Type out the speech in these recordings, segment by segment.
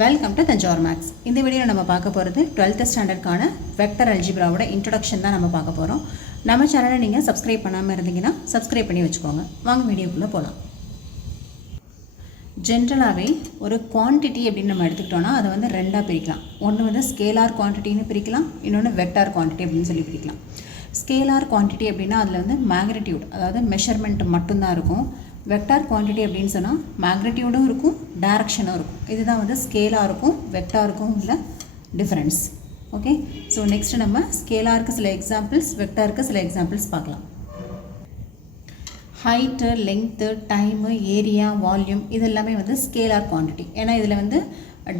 Welcome to Thanjavur maths. இந்த வீடியோவில் நம்ம பார்க்க போகிறது 12th ஸ்டாண்டர்டுக்கான வெக்டர் அல்ஜிப்ராவோட இன்ட்ரொடக்ஷன் தான் நம்ம பார்க்க போகிறோம். நம்ம சேனலை நீங்கள் சப்ஸ்கிரைப் பண்ணாமல் இருந்தீங்கன்னா சப்ஸ்கிரைப் பண்ணி வச்சுக்கோங்க. வாங்க வீடியோக்குள்ளே போகலாம். ஜென்ரலாகவே ஒரு குவான்டிட்டி அப்படின்னு நம்ம எடுத்துக்கிட்டோன்னா அதை வந்து ரெண்டாக பிரிக்கலாம். ஒன்று வந்து ஸ்கேலார் குவான்டிட்டின்னு பிரிக்கலாம், இன்னொன்று வெக்டார் குவான்டிட்டி அப்படின்னு சொல்லி பிரிக்கலாம். ஸ்கேலார் குவான்டிட்டி அப்படின்னா அதில் வந்து மேக்னிடியூட், அதாவது மெஷர்மெண்ட் மட்டும்தான் இருக்கும். வெக்டார் குவான்டிட்டி அப்படின்னு சொன்னால் மேக்னிடியூடும் இருக்கும், டைரக்ஷனும் இருக்கும். இதுதான் வந்து ஸ்கேலாருக்கும் வெக்டாருக்கும் உள்ள டிஃப்ரென்ஸ். ஓகே, ஸோ நெக்ஸ்ட் நம்ம ஸ்கேலாருக்கு சில எக்ஸாம்பிள்ஸ், வெக்டாருக்கு சில எக்ஸாம்பிள்ஸ் பார்க்கலாம். Height, length, time, area, volume இது எல்லாமே வந்து ஸ்கேலார் குவான்டிட்டி. ஏன்னா இதில் வந்து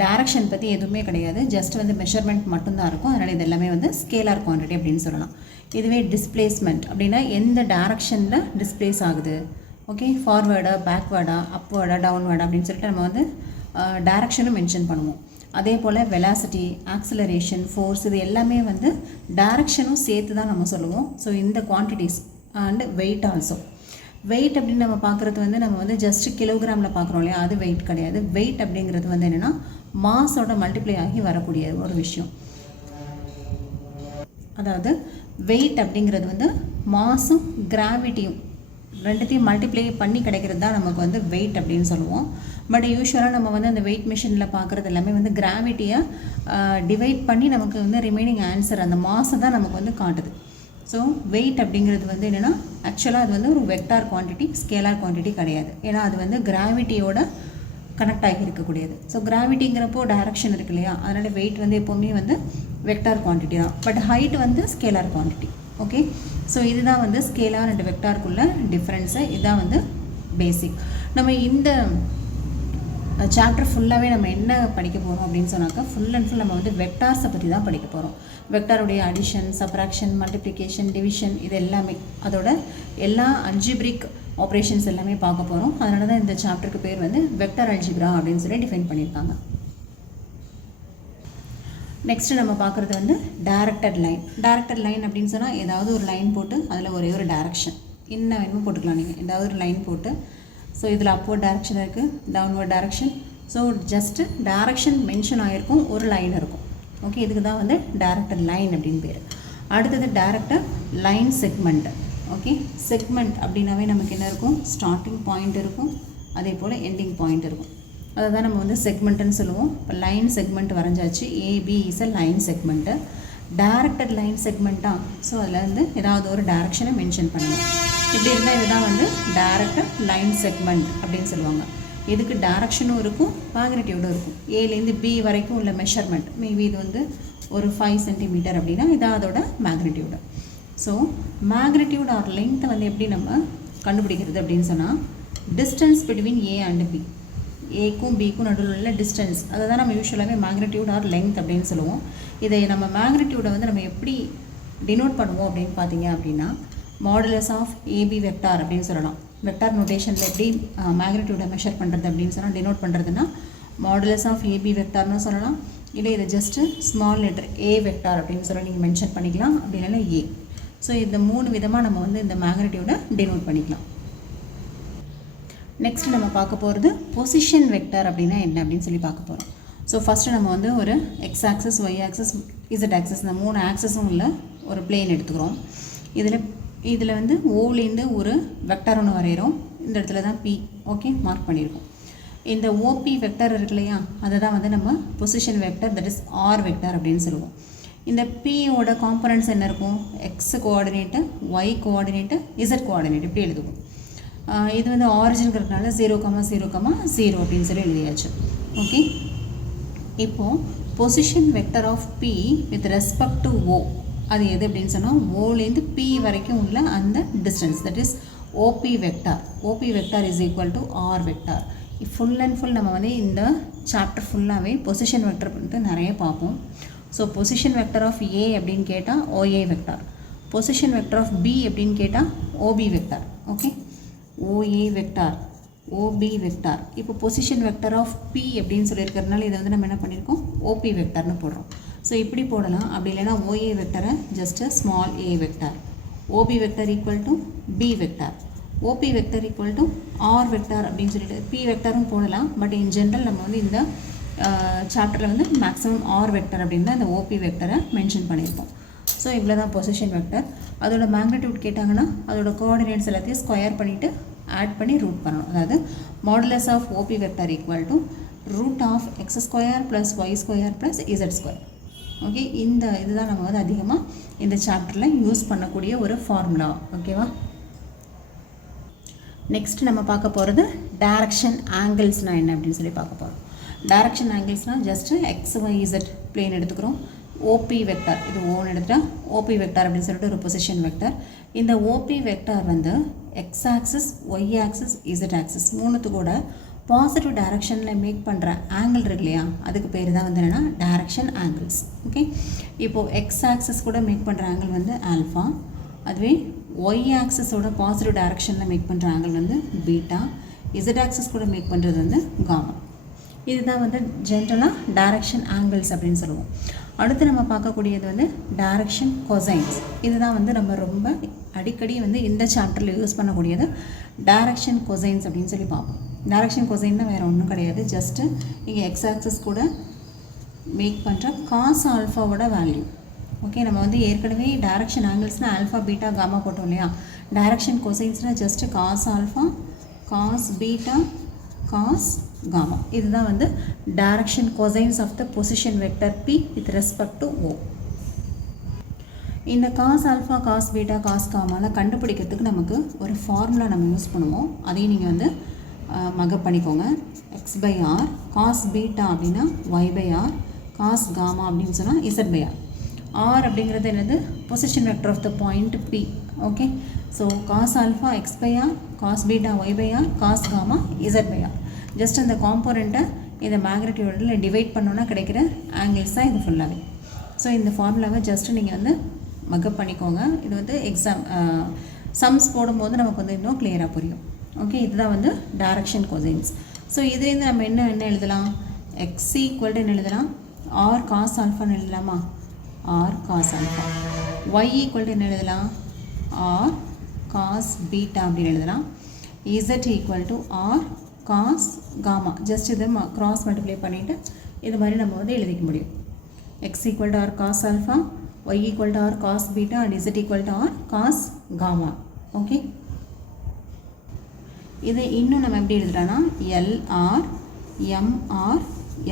டைரக்ஷன் பற்றி எதுவுமே கிடையாது, ஜஸ்ட் வந்து மெஷர்மெண்ட் மட்டும்தான் இருக்கும். அதனால் இது எல்லாமே வந்து ஸ்கேலார் குவான்டிட்டி அப்படின்னு சொல்லலாம். இதுவே டிஸ்பிளேஸ்மெண்ட் அப்படின்னா எந்த டைரக்ஷனில் டிஸ்பிளேஸ் ஆகுது, ஓகே, ஃபார்வேர்டா, பேக்வேர்டா, அப்வேர்டா, டவுன்வேர்டா அப்படின்னு சொல்லிட்டு நம்ம வந்து டைரக்ஷனும் மென்ஷன் பண்ணுவோம். அதே போல் வெலாசிட்டி, ஆக்சிலரேஷன், ஃபோர்ஸ் இது எல்லாமே வந்து டைரக்ஷனும் சேர்த்து தான் நம்ம சொல்லுவோம். ஸோ இந்த quantities and weight also. Weight அப்படின்னு நம்ம பார்க்குறது வந்து நம்ம வந்து ஜஸ்ட் கிலோகிராமில் பார்க்குறோம் இல்லையா, அது வெயிட் கிடையாது. வெயிட் அப்படிங்கிறது வந்து என்னென்னா மாஸோட மல்டிப்ளை ஆகி வரக்கூடிய ஒரு விஷயம். அதாவது வெயிட் அப்படிங்கிறது வந்து மாஸும் கிராவிட்டியும் ரெண்டுத்தையும் மல்டிப்ளை பண்ணி கிடைக்கிறது தான் நமக்கு வந்து வெயிட் அப்படின்னு சொல்லுவோம். பட் யூஸ்வலாக நம்ம வந்து அந்த வெயிட் மிஷினில் பார்க்குறது எல்லாமே வந்து கிராவிட்டியை டிவைட் பண்ணி நமக்கு வந்து ரிமைனிங் ஆன்சர் அந்த மாஸை தான் நமக்கு வந்து காட்டுது. ஸோ வெயிட் அப்படிங்கிறது வந்து என்னென்னா ஆக்சுவலாக அது வந்து ஒரு வெக்டார் குவான்டிட்டி, ஸ்கேலார் குவான்டிட்டி கிடையாது. ஏன்னா அது வந்து கிராவிட்டியோட கனெக்ட் ஆகி இருக்கக்கூடியது. ஸோ கிராவிட்டிங்கிறப்போ டைரக்ஷன் இருக்கு இல்லையா, அதனால் வெயிட் வந்து எப்போவுமே வந்து வெக்டார் குவான்டிட்டி தான். பட் ஹைட் வந்து ஸ்கேலார் குவான்டிட்டி. ஓகே, ஸோ இதுதான் வந்து ஸ்கேலார் அண்ட் வெக்டாருக்குள்ள டிஃப்ரென்ஸு. இதுதான் வந்து பேசிக். நம்ம இந்த சாப்டர் ஃபுல்லாகவே நம்ம என்ன படிக்க போகிறோம் அப்படின்னு சொன்னாக்கா ஃபுல் அண்ட் ஃபுல் நம்ம வந்து வெக்டார்ஸை பற்றி தான் படிக்க போகிறோம். வெக்டாருடைய அடிஷன், சப்ராக்ஷன், மல்டிப்ளிகேஷன், டிவிஷன் இது எல்லாமே, அதோட எல்லா அல்ஜிப்ரிக் ஆப்ரேஷன்ஸ் எல்லாமே பார்க்க போகிறோம். அதனால தான் இந்த சாப்டருக்கு பேர் வந்து வெக்டர் அல்ஜிப்ரா அப்படின்னு சொல்லி டிஃபைன் பண்ணியிருக்காங்க. நெக்ஸ்ட்டு நம்ம பார்க்குறது வந்து டைரக்டட் லைன். டைரக்டட் லைன் அப்படின்னு சொன்னால் ஏதாவது ஒரு லைன் போட்டு அதில் ஒரே ஒரு டைரக்ஷன் என்ன வேணுமோ போட்டுக்கலாம் நீங்கள். ஏதாவது ஒரு லைன் போட்டு, ஸோ இதில் அப்வர்ட் டைரக்ஷன் இருக்குது, downward direction. So just direction mention ஆகிருக்கும், ஒரு லைன் இருக்கும். ஓகே, இதுக்கு தான் வந்து டைரக்டட் லைன் அப்படின்னு பேர். அடுத்தது directed line segment. Okay, segment அப்படின்னாவே நமக்கு என்ன இருக்கும், ஸ்டார்டிங் பாயிண்ட் இருக்கும், அதே போல் எண்டிங் பாயிண்ட் இருக்கும். அதை தான் நம்ம வந்து செக்மெண்ட்டுன்னு சொல்லுவோம். இப்போ லைன் செக்மெண்ட் வரைஞ்சாச்சு. A B is a line segment. Directed line செக்மெண்ட்டாக, ஸோ அதில் வந்து ஏதாவது ஒரு டைரக்ஷனை மென்ஷன் பண்ணுங்கள். இப்படி இருந்தால் இதுதான் வந்து டைரக்டட் லைன் செக்மெண்ட் அப்படின்னு சொல்லுவாங்க. இதுக்கு டைரக்ஷனும் இருக்கும், மேக்னிடியூடும் இருக்கும். ஏலேருந்து பி வரைக்கும் உள்ள மெஷர்மெண்ட், மேபி இது வந்து ஒரு 5 சென்டிமீட்டர் அப்படின்னா இதான் அதோட மேக்னிடியூடு. ஸோ மேக்னிடியூட் ஆர் லெங்த்தை வந்து எப்படி நம்ம கண்டுபிடிக்கிறது அப்படின்னு சொன்னால், distance between A and B, ஏக்கும் பிக்கும் நடுவில் உள்ள டிஸ்டன்ஸ், அதை தான் நம்ம யூஸ்வலாகவே மேக்னிடியூட் ஆர் லெங்த் அப்படின்னு சொல்லுவோம். இதை நம்ம மேக்னிடியூடை வந்து நம்ம எப்படி டினோட் பண்ணுவோம் அப்படின்னு பார்த்தீங்க அப்படின்னா, மாடுலஸ் ஆஃப் ஏபி வெக்டார் அப்படின்னு சொல்லலாம். வெக்டார் நோட்டேஷனில் எப்படி மேக்னிடியூடை மெஷர் பண்ணுறது அப்படின்னு சொன்னால் டினோட் பண்ணுறதுன்னா மாடுலஸ் ஆஃப் ஏபி வெக்டார்னு சொல்லலாம். இல்லை இதை just small letter A vector அப்படின்னு சொல்லி நீங்கள் மென்ஷன் பண்ணிக்கலாம், அப்படி இல்லைன்னா ஏ. ஸோ இந்த 3 விதமாக நம்ம வந்து இந்த மேக்னிடியூடை டினோட் பண்ணிக்கலாம். நெக்ஸ்ட் நம்ம பார்க்க போகிறது பொசிஷன் வெக்டார் அப்படின்னா என்ன அப்படின்னு சொல்லி பார்க்க போகிறோம். ஸோ ஃபஸ்ட்டு நம்ம வந்து ஒரு x axis, y axis, z axis இந்த 3 ஆக்சஸும் உள்ள ஒரு பிளேன் எடுத்துக்கிறோம். இதில் வந்து ஓலேருந்து ஒரு வெக்டார் ஒன்று வரைகிறோம். இந்த இடத்துல தான் பி, ஓகே, மார்க் பண்ணியிருக்கோம். இந்த ஓபி வெக்டார் இருக்கு இல்லையா, அதை தான் வந்து நம்ம position vector, that is r vector அப்படின்னு சொல்லுவோம். இந்த பியோட காம்பனன்ட்ஸ் என்ன இருக்கும், x coordinate, y coordinate, z coordinate இப்படி எழுதுவோம். இது வந்து ஆரிஜின்கிறதுனால 0,0,0 அப்படின்னு சொல்லி எழுதியாச்சு. ஓகே, இப்போது position vector of B with respect to O, அது எது அப்படின்னு சொன்னால் ஓலேருந்து பி வரைக்கும் உள்ள அந்த distance, that is O B vector. OP vector is equal to R vector. Full and full நம்ம வந்து இந்த சாப்டர் ஃபுல்லாகவே பொசிஷன் வெக்டர் பண்ணிட்டு நிறைய பார்ப்போம். So position vector of A அப்படின்னு கேட்டால் OA vector, position vector of B அப்படின்னு கேட்டால் OB vector. Okay, OA vector, OP vector. இப்போ பொசிஷன் வெக்டர் ஆஃப் பி அப்படின்னு சொல்லியிருக்கிறதுனால இதை வந்து நம்ம என்ன பண்ணியிருக்கோம், ஓபி வெக்டார்னு போடுறோம். ஸோ இப்படி போடலாம். அப்படி இல்லைனா ஓஏ வெக்டரை just small a vector, OB vector equal to b vector, OB vector equal to R vector அப்படின்னு சொல்லிட்டு பி வெக்டரும் போடலாம். பட் இன் ஜென்ரல் நம்ம வந்து இந்த சாப்டரில் வந்து மேக்ஸிமம் ஆர் வெக்டர் அப்படின்னு தான் அந்த ஓபி வெக்டரை மென்ஷன் பண்ணியிருப்போம். ஸோ இவ்வளோ தான் பொசிஷன் வெக்டர். அதோட மேக்னிடியூட் கேட்டாங்கன்னா அதோட கோஆர்டினேட்ஸ் எல்லாத்தையும் ஸ்கொயர் பண்ணிவிட்டு ஆட் பண்ணி ரூட் பண்ணணும். அதாவது modulus of OB vector equal to root of x square plus y square plus z square. Okay, இதுதான் நம்ம வந்து அதிகமாக இந்த சாப்டரில் யூஸ் பண்ணக்கூடிய ஒரு ஃபார்முலா. ஓகேவா? நெக்ஸ்ட் நம்ம பார்க்க போகிறது டைரக்ஷன் ஆங்கிள்ஸ்னால் என்ன அப்படின்னு சொல்லி பார்க்க போகிறோம். டைரக்ஷன் ஆங்கிள்ஸ்னால் just X Y Z plane எடுத்துக்கிறோம். ஓபி வெக்டர் இது ஓன்னு எடுத்துட்டால் ஓபி வெக்டர் அப்படின்னு சொல்லிட்டு ஒரு பொசிஷன் வெக்டர். இந்த ஓபி வெக்டர் வந்து X axis Y axis Z axis மூணுத்து கூட பாசிட்டிவ் டைரக்ஷனில் மேக் பண்ணுற ஆங்கிள் இருக்கு இல்லையா, அதுக்கு பேர் தான் வந்து என்னென்னா டைரக்ஷன் ஆங்கிள்ஸ். ஓகே, இப்போது எக்ஸ் ஆக்சிஸ் கூட மேக் பண்ணுற ஆங்கிள் வந்து ஆல்ஃபா, அதுவே ஒய் ஆக்சிஸோட பாசிட்டிவ் டைரக்ஷனில் மேக் பண்ணுற ஆங்கிள் வந்து பீட்டா, இசட் ஆக்சிஸ் கூட மேக் பண்ணுறது வந்து காமா. இதுதான் வந்து ஜென்ரலாக டைரக்ஷன் ஆங்கிள்ஸ் அப்படின்னு சொல்லுவோம். அடுத்து நம்ம பார்க்கக்கூடியது வந்து டைரக்ஷன் கொசைன்ஸ். இதுதான் வந்து நம்ம ரொம்ப அடிக்கடி வந்து இந்த சாப்டரில் யூஸ் பண்ணக்கூடியது டைரக்ஷன் கொசைன்ஸ் அப்படின்னு சொல்லி பார்ப்போம். டைரக்ஷன் கொசைன்னா வேறு ஒன்றும் கிடையாது, ஜஸ்ட்டு இங்கே எக்ஸ் ஆக்சிஸ் கூட மேக் பண்ணுற காஸ் ஆல்ஃபாவோட வேல்யூ. ஓகே, நம்ம வந்து ஏற்கனவே டைரக்ஷன் ஆங்கிள்ஸ்னால் ஆல்ஃபா பீட்டா காமா போட்டோம் இல்லையா. டைரக்ஷன் கொசைன்ஸ்னால் just cos alpha cos beta cos gamma. இதுதான் வந்து direction cosines of the position vector P with respect to O. இந்த cos alpha cos beta cos காமாலாம் கண்டுபிடிக்கிறதுக்கு நமக்கு ஒரு ஃபார்முலா நம்ம யூஸ் பண்ணுவோம். அதையும் நீங்கள் வந்து மகப் பண்ணிக்கோங்க. X by R cos beta அப்படின்னா Y by R cos gamma அப்படின்னு சொன்னால் இசட் பை ஆர். ஆர் அப்படிங்கிறது என்னது? Position vector of the point P. Okay, so cos alpha X by R cos beta Y by R cos gamma Z by R. Just அந்த காம்போனண்ட்டை இந்த மேக்னிடியூடில் divide பண்ணோன்னா கிடைக்கிற angles தான் இது ஃபுல்லாகவே. ஸோ இந்த ஃபார்முலாவை ஜஸ்ட்டு நீங்கள் வந்து மகப் பண்ணிக்கோங்க. இது வந்து எக்ஸாம் சம்ஸ் போடும்போது நமக்கு வந்து இன்னும் கிளியராக புரியும். ஓகே, இதுதான் வந்து டைரக்ஷன் கொசைன்ஸ். ஸோ இதுலேருந்து நம்ம என்ன எழுதலாம்? எக்ஸ் ஈக்குவல் டு என்ன எழுதலாம்? ஆர் காஸ் ஆல்ஃபான்னு எழுதலாமா? R cos alpha. Y equal to என்ன எழுதலாம்? ஆர் காஸ் பீட்டா அப்படின்னு எழுதலாம். Z equal to r cos gamma. Just இதை கிராஸ் மல்டிப்ளை பண்ணிவிட்டு இது மாதிரி நம்ம வந்து எழுதிக்க முடியும். X equal to r cos alpha, y equal to r cos beta and z equal to r cos gamma. Okay, இதை இன்னும் நம்ம எப்படி எழுதுறோன்னா எல்ஆர் எம்ஆர்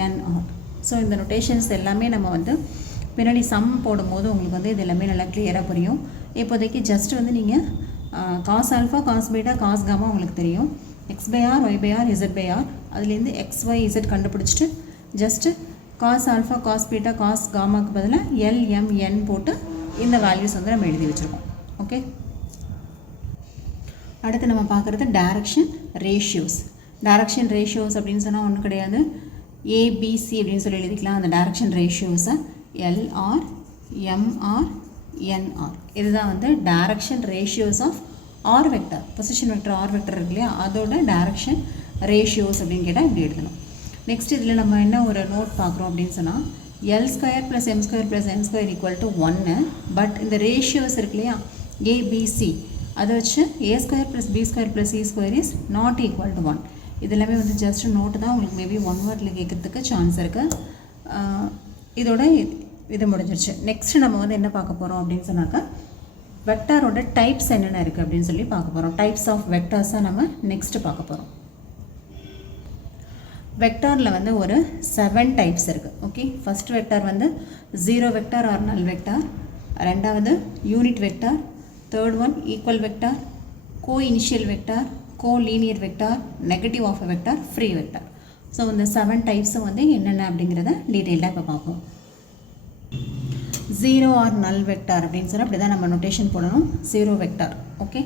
என்ஆர். ஸோ இந்த நொட்டேஷன்ஸ் எல்லாமே நம்ம வந்து பின்னாடி சம் போடும்போது உங்களுக்கு வந்து இது எல்லாமே நல்லா கிளியராக புரியும். இப்போதைக்கு ஜஸ்ட் வந்து நீங்கள் cos alpha cos beta cos gamma உங்களுக்கு தெரியும். X by r y by r z by r, அதுலேருந்து எக்ஸ் ஒய் இசட் கண்டுபிடிச்சிட்டு just cos alpha cos beta cos காமாவுக்கு பதிலாக எல்எம்என் போட்டு இந்த வேல்யூஸ் வந்து நம்ம எழுதி வச்சுருக்கோம். ஓகே, அடுத்து நம்ம பார்க்குறது டைரக்ஷன் ரேஷியோஸ். டைரக்ஷன் ரேஷியோஸ் அப்படின்னு சொன்னால் ஒன்றும் கிடையாது, ஏபிசி அப்படின்னு சொல்லி எழுதிக்கலாம். அந்த டைரக்ஷன் ரேஷியோஸை எல்ஆர் எம்ஆர் என்ஆர். இதுதான் வந்து direction ratios of r vector. Position vector r vector இருக்கு இல்லையா, அதோட டைரக்ஷன் ரேஷியோஸ் அப்படின்னு கேட்டால் இப்படி எழுதணும். நெக்ஸ்ட் இதில் நம்ம என்ன ஒரு நோட் பார்க்குறோம் அப்படின்னு சொன்னால் l square plus m square plus n square equal to 1. But இந்த ரேஷியோஸ் இருக்கு இல்லையா ஏபிசி, அதை வச்சு a square plus b square plus c square is not equal to 1. இது எல்லாமே வந்து ஜஸ்ட் நோட்டு தான், உங்களுக்கு மேபி 1 வேர்டில் கேட்குறதுக்கு சான்ஸ் இருக்குது. இதோட இது முடிஞ்சிருச்சு. நெக்ஸ்ட் நம்ம வந்து என்ன பார்க்க போகிறோம் அப்படின்னு சொன்னாக்கா வெக்டாரோட டைப்ஸ் என்னென்ன இருக்குது அப்படின்னு சொல்லி பார்க்க போகிறோம். டைப்ஸ் ஆஃப் வெக்டார்ஸை நம்ம நெக்ஸ்ட்டு பார்க்க போகிறோம். வெக்டாரில் வந்து ஒரு 7 டைப்ஸ் இருக்குது. ஓகே, ஃபர்ஸ்ட் வெக்டார் வந்து 0 வெக்டார் ஆர் நல் வெக்டார், ரெண்டாவது unit vector, third one equal vector, coinitial vector, collinear vector, negative of a vector, free vector. So இந்த 7 டைப்ஸும் வந்து என்னென்ன அப்படிங்கிறத டீட்டெயிலாக இப்போ பார்ப்போம். 0 ஆர் நல் வெக்டார் அப்படின்னு சொன்னால் அப்படி தான் நம்ம நோட்டேஷன் போடணும். 0 வெக்டார். ஓகே,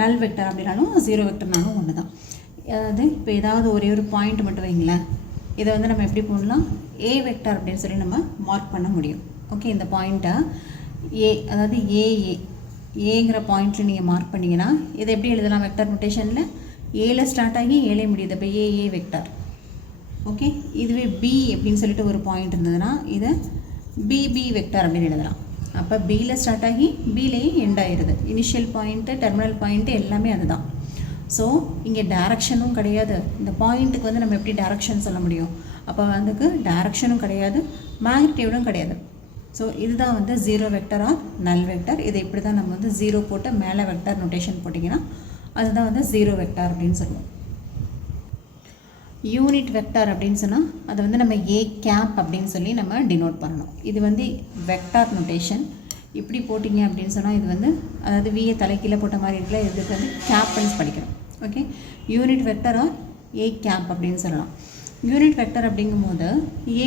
நல் வெக்டார் அப்படின்னாலும் 0 வெக்டர்னாலும் ஒன்று தான். அதாவது இப்போ ஏதாவது ஒரே ஒரு பாயிண்ட் மட்டும் வைங்களேன், இதை வந்து நம்ம எப்படி போடலாம்? ஏ வெக்டார் அப்படின்னு சொல்லி நம்ம மார்க் பண்ண முடியும். ஓகே, இந்த பாயிண்ட்டை ஏ, அதாவது ஏங்கிற பாயிண்ட்டில் நீங்கள் மார்க் பண்ணிங்கன்னா இதை எப்படி எழுதலாம்? வெக்டார் நோட்டேஷனில் ஏல ஸ்டார்ட் ஆகி ஏலே முடியுது. இப்போ ஏ வெக்டார். ஓகே, இதுவே பி அப்படின்னு சொல்லிட்டு ஒரு பாயிண்ட் இருந்ததுன்னா இதை பிபி வெக்டார் அப்படின்னு எழுதலாம். அப்போ பியில் ஸ்டார்ட் ஆகி பிலேயே எண்ட் ஆயிடுது. இனிஷியல் பாயிண்ட்டு டெர்மினல் பாயிண்ட்டு எல்லாமே அதுதான். ஸோ இங்கே டைரக்ஷனும் கிடையாது. இந்த பாயிண்ட்டுக்கு வந்து நம்ம எப்படி டைரக்ஷன் சொல்ல முடியும்? அப்போ அதுக்கு டைரக்ஷனும் கிடையாது, மேக்னிடியூடும் கிடையாது. ஸோ இதுதான் வந்து ஜீரோ வெக்டர் ஆர் நல் வெக்டர். இதை இப்படி தான் நம்ம வந்து ஜீரோ போட்டு மேலே வெக்டர் நோட்டேஷன் போட்டிங்கன்னா அதுதான் வந்து ஜீரோ வெக்டர் அப்படின்னு சொல்லுவோம். யூனிட் வெக்டர் அப்படின்னு சொன்னால் அதை வந்து நம்ம ஏ கேப் அப்படின்னு சொல்லி நம்ம டினோட் பண்ணணும். இது வந்து வெக்டார் நோட்டேஷன். இப்படி போட்டிங்க அப்படின்னு சொன்னால் இது வந்து அதாவது விஏ தலைக்கீழே போட்ட மாதிரி இருக்குல்ல, இதுக்கு வந்து கேப்னு படிக்கணும். Okay, unit vector R A gap அப்படின்னு சொல்லலாம். யூனிட் வெக்டர் அப்படிங்கும்போது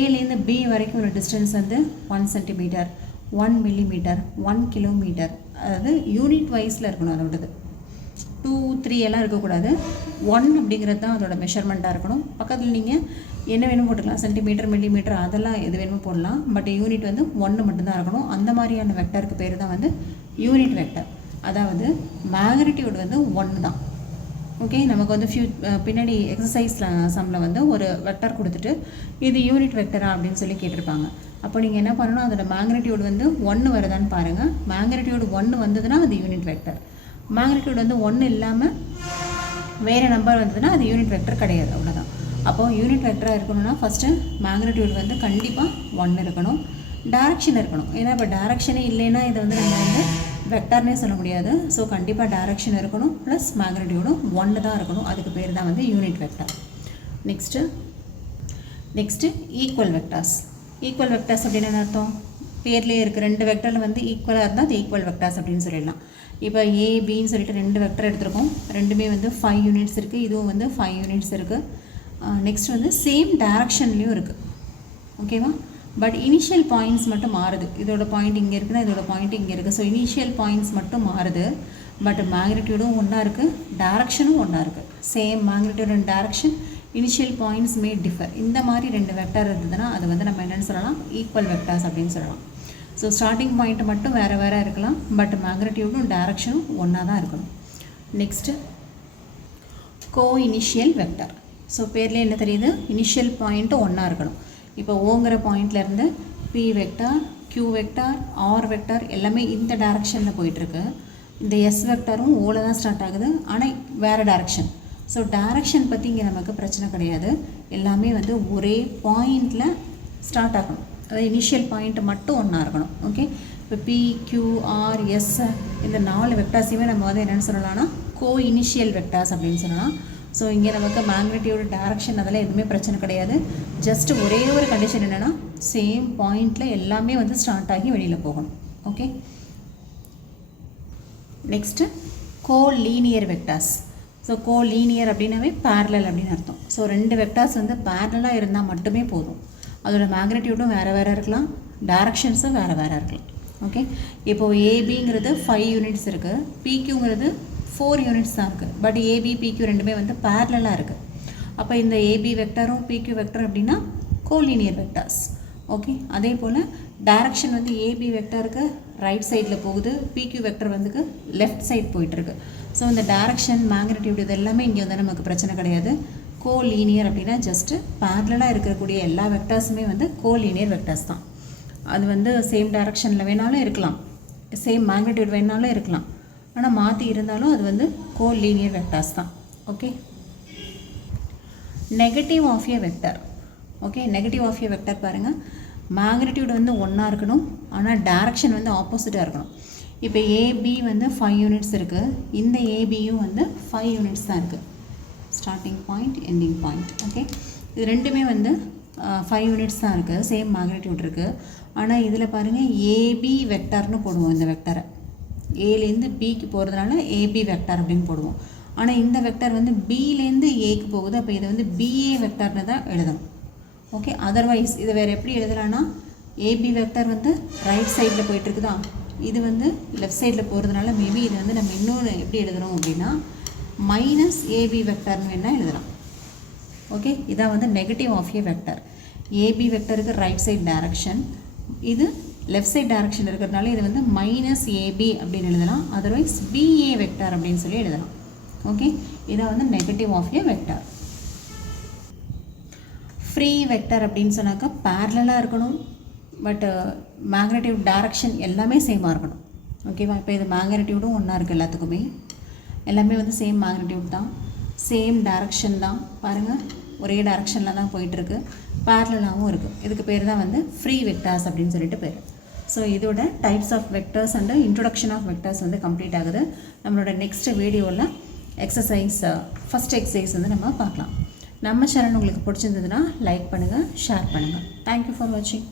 ஏலேருந்து பி வரைக்கும் ஒரு டிஸ்டன்ஸ் வந்து 1 சென்டிமீட்டர், 1 மில்லிமீட்டர், 1 கிலோமீட்டர், அதாவது யூனிட் வைஸில் இருக்கணும். அதோடது 2, 3 எல்லாம் இருக்கக்கூடாது. 1 அப்படிங்கிறது தான் அதோட மெஷர்மெண்ட்டாக இருக்கணும். பக்கத்தில் நீங்கள் என்ன வேணும் போட்டுக்கலாம், சென்டிமீட்டர், மில்லிமீட்டர், அதெல்லாம் எது வேணுமோ போடலாம். பட் யூனிட் வந்து 1 மட்டும்தான் இருக்கணும். அந்த மாதிரியான வெக்டருக்கு பேர் தான் வந்து யூனிட் வெக்டர். அதாவது மேக்னிடியூட் வந்து 1 தான். ஓகே, நமக்கு வந்து பின்னாடி எக்ஸசைஸ் சம்மில் வந்து ஒரு வெக்டர் கொடுத்துட்டு இது யூனிட் வெக்டரா அப்படின்னு சொல்லி கேட்டிருப்பாங்க. அப்போ நீங்கள் என்ன பண்ணணும், அதோட மேக்னிடியூட் வந்து 1 வருதான்னு பாருங்கள். மேக்னிடியூட் 1 வந்ததுன்னா அது யூனிட் வெக்டர். மேக்னிடியூட் வந்து 1 இல்லாமல் வேறு நம்பர் வந்ததுன்னா அது யூனிட் வெக்டர் கிடையாது. அவ்வளோதான். அப்போது யூனிட் வெக்டராக இருக்கணும்னா ஃபஸ்ட்டு மேக்னிடியூட் வந்து கண்டிப்பாக 1 இருக்கணும், டைரக்ஷன் இருக்கணும். ஏன்னா இப்போ டைரக்ஷனே இல்லைன்னா இதை வந்து நம்ம வந்து வெக்டர்னே சொல்ல முடியாது. ஸோ கண்டிப்பாக டைரக்ஷன் இருக்கணும், ப்ளஸ் மேக்னிடியூடும் 1 தான் இருக்கணும். அதுக்கு பேர் தான் வந்து unit vector. Next equal vectors. Equal vectors அப்படின்னு என்ன அர்த்தம், பேர்லேயே இருக்குது. 2 வெக்டரில் வந்து ஈக்குவலாக இருந்தால் அது ஈக்குவல் வெக்டர்ஸ் அப்படின்னு சொல்லிடலாம். இப்போ ஏ பின்னு சொல்லிட்டு 2 வெக்டர் எடுத்திருக்கோம். ரெண்டுமே வந்து 5 யூனிட்ஸ் இருக்குது, இதுவும் வந்து 5 யூனிட்ஸ் இருக்குது. நெக்ஸ்ட் வந்து சேம் டைரக்ஷன்லேயும் இருக்குது. ஓகேவா, பட் இனிஷியல் பாயிண்ட்ஸ் மட்டும் மாறுது. இதோட பாயிண்ட் இங்கே இருக்குன்னா இதோட பாயிண்ட் இங்கே இருக்குது. ஸோ இனிஷியல் பாயிண்ட்ஸ் மட்டும் மாறுது. பட் மேக்னிடியூடும் ஒன்றா இருக்குது, டைரக்ஷனும் ஒன்றா இருக்குது. Same magnitude and direction, initial points May differ. இந்த மாதிரி 2 வெக்டர் இருந்ததுன்னா அது வந்து நம்ம என்னென்னு சொல்லலாம், ஈக்குவல் வெக்டர்ஸ் அப்படின்னு சொல்லலாம். ஸோ ஸ்டார்டிங் பாயிண்ட் மட்டும் வேறு வேறு இருக்கலாம், பட் மேக்னிடியூடும் டைரக்ஷனும் ஒன்றா தான் இருக்கணும். நெக்ஸ்ட்டு கோ இனிஷியல் வெக்டர். ஸோ பேர்லேயே என்ன தெரியுது, இனிஷியல் பாயிண்ட்டு ஒன்றா இருக்கணும். இப்போ ஓங்கிற பாயிண்ட்லேருந்து p vector, q vector, r vector எல்லாமே இந்த டைரக்ஷனில் போயிட்டுருக்கு. இந்த எஸ் வெக்டாரும் ஓவில் தான் ஸ்டார்ட் ஆகுது, ஆனால் வேறு டைரக்ஷன். ஸோ டைரக்ஷன் பற்றி இங்கே நமக்கு பிரச்சனை கிடையாது. எல்லாமே வந்து ஒரே பாயிண்டில் ஸ்டார்ட் ஆகணும். அதாவது இனிஷியல் பாயிண்ட் மட்டும் ஒன்றா இருக்கணும். ஓகே, இப்போ பி, கியூ, ஆர், எஸ் இந்த 4 வெக்டார்ஸையுமே நம்ம வந்து என்னென்னு சொல்லலாம்னா கோ இனிஷியல் வெக்டார்ஸ் அப்படின்னு சொல்லலாம். ஸோ இங்கே நமக்கு மேக்னிடியூட், டைரக்ஷன் அதெல்லாம் எதுவுமே பிரச்சனை கிடையாது. ஜஸ்ட் ஒரே ஒரு கண்டிஷன் என்னென்னா சேம் பாயிண்டில் எல்லாமே வந்து ஸ்டார்ட் ஆகி வெளியில் போகணும். Okay, next collinear vectors. So collinear அப்படின்னாவே பேரலல் அப்படின்னு அர்த்தம். ஸோ 2 வெக்டார்ஸ் வந்து பேரலாக இருந்தால் மட்டுமே போதும். அதோட மேக்னிடியூடும் வேறு வேறு இருக்கலாம், டைரக்ஷன்ஸும் வேறு வேறு இருக்கலாம். ஓகே, இப்போது ஏபிங்கிறது 5 யூனிட்ஸ் இருக்குது, பிக்யூங்கிறது 4 யூனிட்ஸ் தான் இருக்குது. பட் ஏபி பிக்யூ ரெண்டுமே வந்து பேரலாக இருக்குது. அப்போ இந்த ஏபி வெக்டரும் பிக்யூ வெக்டர் அப்படின்னா கோலீனியர் வெக்டர்ஸ். ஓகே, அதே போல் டைரக்ஷன் வந்து ஏபி வெக்டருக்கு ரைட் சைடில் போகுது, பிக்யூ வெக்டர் வந்துக்கு லெஃப்ட் சைட் போயிட்டுருக்கு. ஸோ இந்த டைரக்ஷன், மேக்னிடியூட் இது எல்லாமே இங்கே வந்து நமக்கு பிரச்சனை கிடையாது. கோலீனியர் அப்படின்னா ஜஸ்ட்டு பேரலாக இருக்கக்கூடிய எல்லா வெக்டர்ஸுமே வந்து கோலீனியர் வெக்டர்ஸ் தான். அது வந்து சேம் டைரக்ஷனில் வேணாலும் இருக்கலாம், சேம் மேக்னிடியூட் வேணாலும் இருக்கலாம், ஆனால் மாற்றி இருந்தாலும் அது வந்து கோலீனியர் வெக்டர்ஸ் தான். Okay, negative of a vector. Okay, negative of a vector பாருங்கள், மேக்னிடியூட் வந்து ஒன்றா இருக்கணும், ஆனால் டைரக்ஷன் வந்து ஆப்போசிட்டாக இருக்கணும். இப்போ ஏபி வந்து 5 யூனிட்ஸ் இருக்குது, இந்த ஏபியும் வந்து 5 யூனிட்ஸ் தான் இருக்குது. Starting point, ending point. Okay, இது ரெண்டுமே வந்து 5 யூனிட்ஸ் தான் இருக்குது, சேம் மேக்னிடியூட் இருக்குது. ஆனால் இதில் பாருங்கள் ஏபி வெக்டார்னு போடுவோம். இந்த வெக்டரை ஏலேருந்து பிக்கு போகிறதுனால ஏபி வெக்டார் அப்படின்னு போடுவோம். ஆனால் இந்த வெக்டார் வந்து பிலேருந்து ஏக்கு போகுது, அப்போ இதை வந்து பிஏ வெக்டார்னு தான் எழுதணும். ஓகே, அதர்வைஸ் இதை வேறு எப்படி எழுதலான்னா ஏபி வெக்டார் வந்து ரைட் சைடில் போயிட்டுருக்குதா, இது வந்து லெஃப்ட் சைடில் போகிறதுனால மேபி இது வந்து நம்ம இன்னொன்று எப்படி எழுதுகிறோம் அப்படின்னா மைனஸ் ஏபி வெக்டர்னு வேணால் எழுதலாம். ஓகே, இதான் வந்து negative of a vector. A b வெக்டருக்கு ரைட் சைட் டைரக்ஷன், இது லெஃப்ட் சைட் டைரக்ஷன் இருக்கிறதுனால இது வந்து மைனஸ் ஏபி அப்படின்னு எழுதலாம். அதர்வைஸ் பிஏ வெக்டர் அப்படின்னு சொல்லி எழுதலாம். ஓகே, இதான் வந்து negative of a vector. Free vector அப்படின்னு சொன்னாக்கா பேரலாக இருக்கணும், பட் மேக்னிடியூட், டைரக்ஷன் எல்லாமே சேமாக இருக்கணும். ஓகேவா, இப்போ இது மேக்னிடியூடும் ஒன்றா இருக்குது, எல்லாத்துக்குமே எல்லாமே வந்து சேம் மேக்னிடியூட் தான், சேம் டைரக்ஷன் தான். பாருங்கள் ஒரே டைரக்ஷனில் தான் போயிட்டுருக்கு, பேரலாகவும் இருக்குது. இதுக்கு பேர் தான் வந்து ஃப்ரீ வெக்டார்ஸ் அப்படின்னு சொல்லிட்டு பேர். ஸோ இதோட types of vectors and introduction of vectors வந்து கம்ப்ளீட் ஆகுது. நம்மளோட நெக்ஸ்ட் வீடியோவில் எக்ஸசைஸ் ஃபஸ்ட் எக்ஸசைஸ் வந்து நம்ம பார்க்கலாம். நம்ம சேனல் உங்களுக்கு பிடிச்சிருந்ததுன்னா லைக் பண்ணுங்கள், ஷேர் பண்ணுங்கள். தேங்க்யூ ஃபார் வாட்சிங்.